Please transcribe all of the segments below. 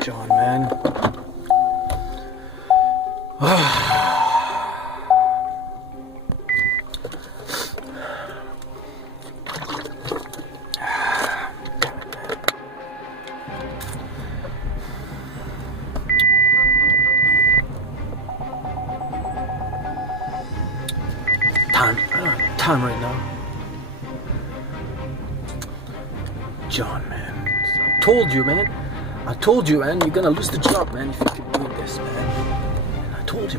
John, man. Time right now. John, man. I told you, man, you're gonna lose the job, man, if you keep doing this, man. And I told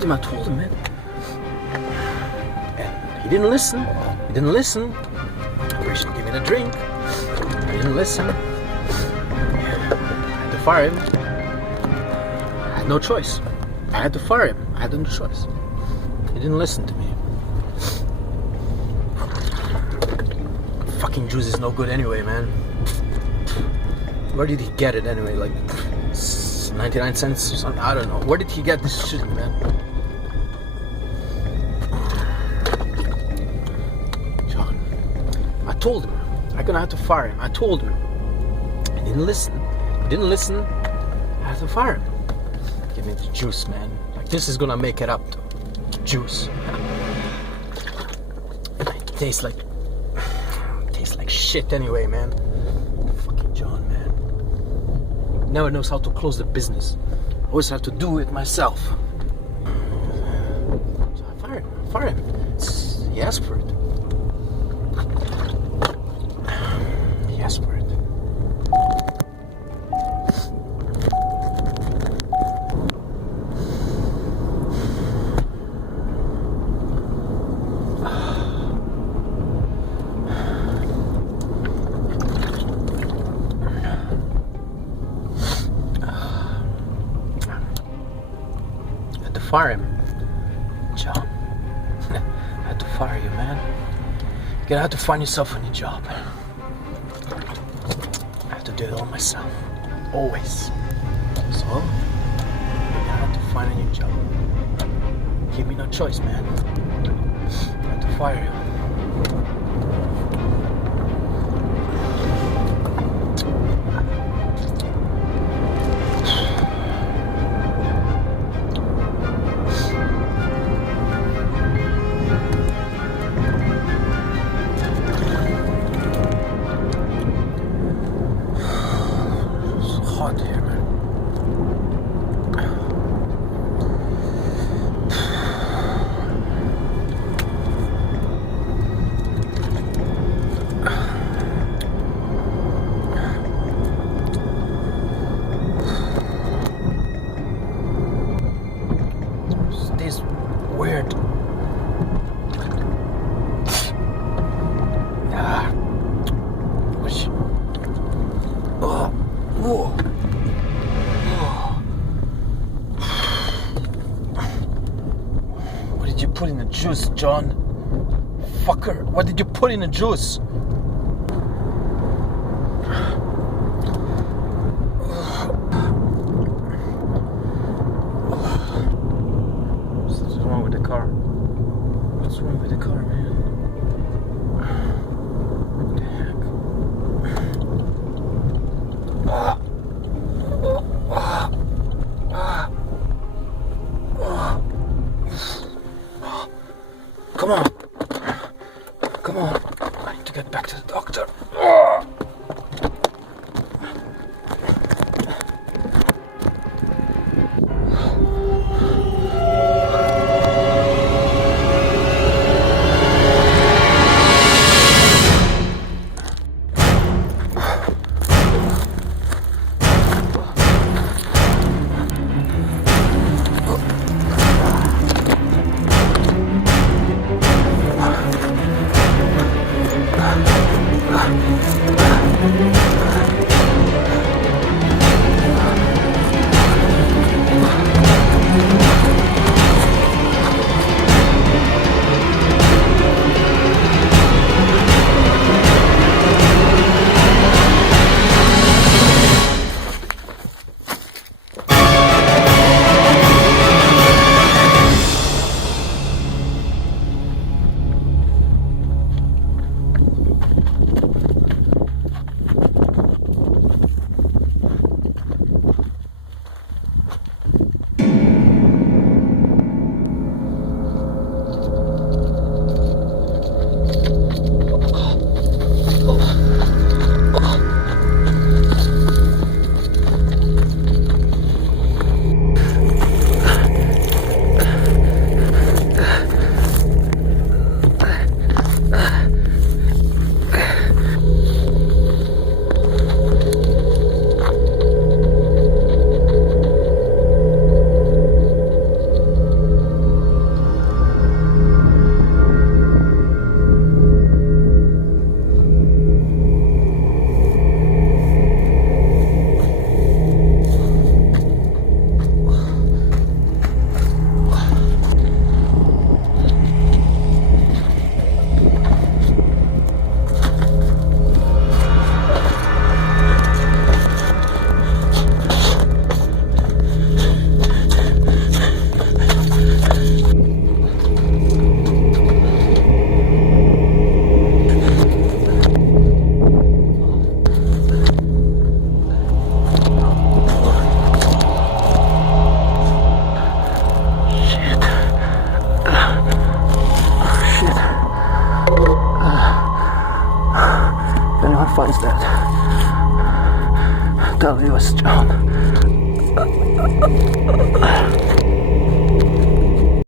him, man. And he didn't listen. I wish he'd give me the drink. He didn't listen. I had to fire him. I had no choice. I had to fire him. I had no choice. He didn't listen to me. Fucking juice is no good anyway, man. Where did he get it anyway? Like 99 cents or something? I don't know. Where did he get this shit, man? John, I told him I'm gonna have to fire him. I told him. He didn't listen. I had to fire him. Give me the juice, man. Like this is gonna make it up to juice. And it tastes like shit anyway, man. Fucking John, man. Never knows how to close the business. Always have to do it myself. So I fire him. He asked for it. He asked for it. Fire him, John. I had to fire you, man. You're gonna have to find yourself a new job. I have to do it all myself, always. So you're gonna have to find a new job. Give me no choice, man. I have to fire you. Weird. Which? What did you put in the juice, John? Fucker, what did you put in the juice? What's wrong with the car, man? What the heck? Come on. I need to get he was strong.